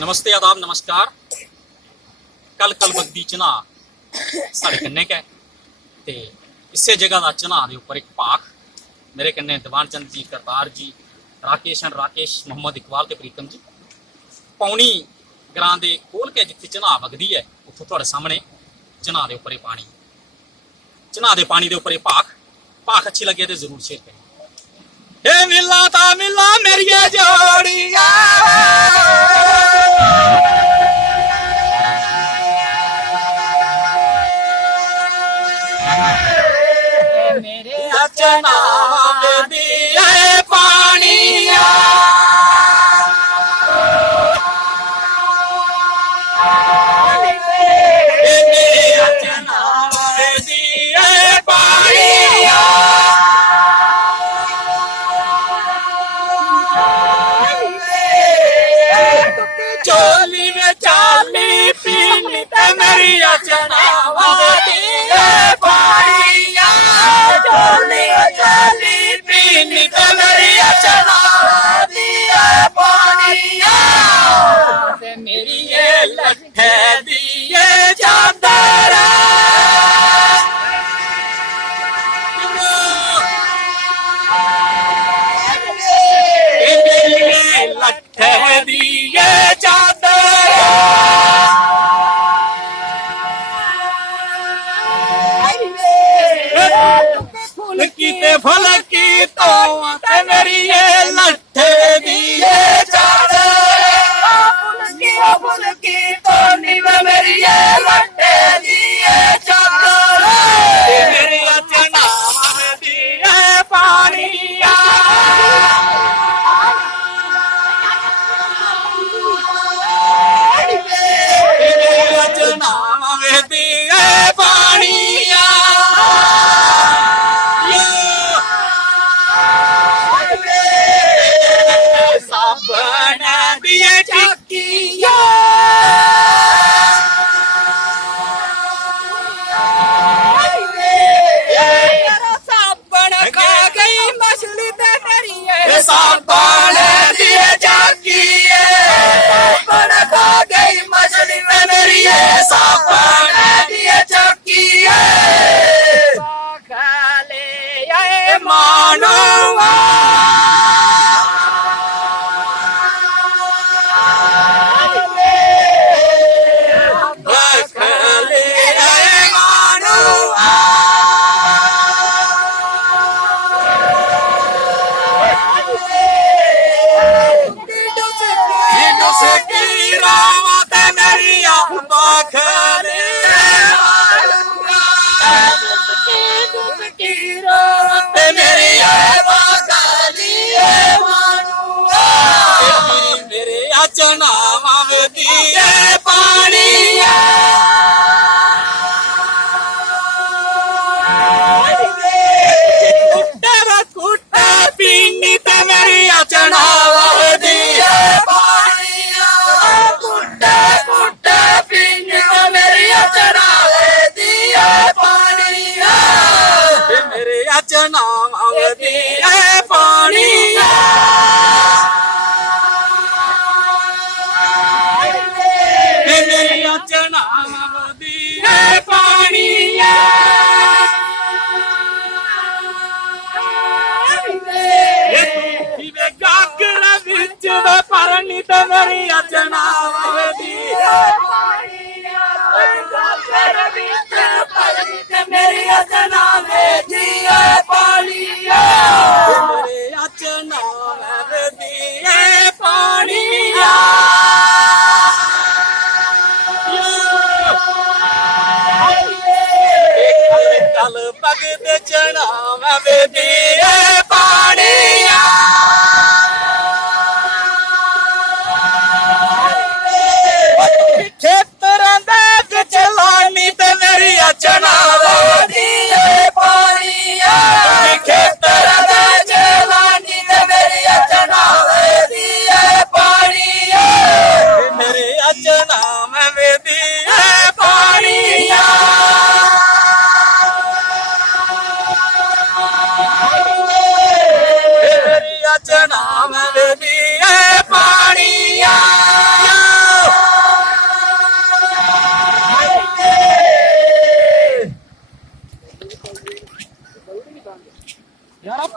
नमस्ते आदाब नमस्कार। कल कल बगदी चना साढ़े कन्ने कै ते इसे जगह का चना के उपर एक भाख मेरे कन्ने दीवान चंद जी, करतार जी, राकेश मोहम्मद इकबाल ते प्रीतम जी। पौनी ग्रां दे कोल के जिथे चना वगदी है उत्थों तुहाडे सामने चना के उपर पानी, चना के पानी के उपर भाख। भाख अच्छी लगे तो जरूर शेयर करें। हे मिला ता मिला मेरिया जोड़िया मेरे चना दिए पानिया मेरे चना दिए पानिया चोली में चाली पीनी ते मेरी चनावा दिए पानिया चोली में चाली पीनी ते मेरी चनावा दिए पानिया ते मेरी ये लट्ठे दिए चादर लट्ठे दिए फलकी तो मेरी ये लट्ठे दिए फुलकी तो मेरी ये लट्ठे दिए मेरी चना दिए पानिया चना दिए पानिया साबण दिए जाकिए साबण खा गई मछली में मेरी साबण दिए जाकिए खा ले आए मानवा चना दिए पानिया कुट्टा पीनी ते मेरी चना दिए पानिया कुट्टा कुट्टा पीनी ते मेरी चना दिए पानिया मेरे चना दिए पानिया चना दिए पानिया गागर बिच परनी ते मेरी चना दिए पानिया गागर बिच परनी ते मेरी चना दिए पानिया मेरी चना दिए पानिया कल बगद चना दिए पानिया खेतर चलानी ते मेरी चना दिए पानिया खेतर चलानी ते मेरी चना दिए पानिया मेरे चना दिए पानिया यार आप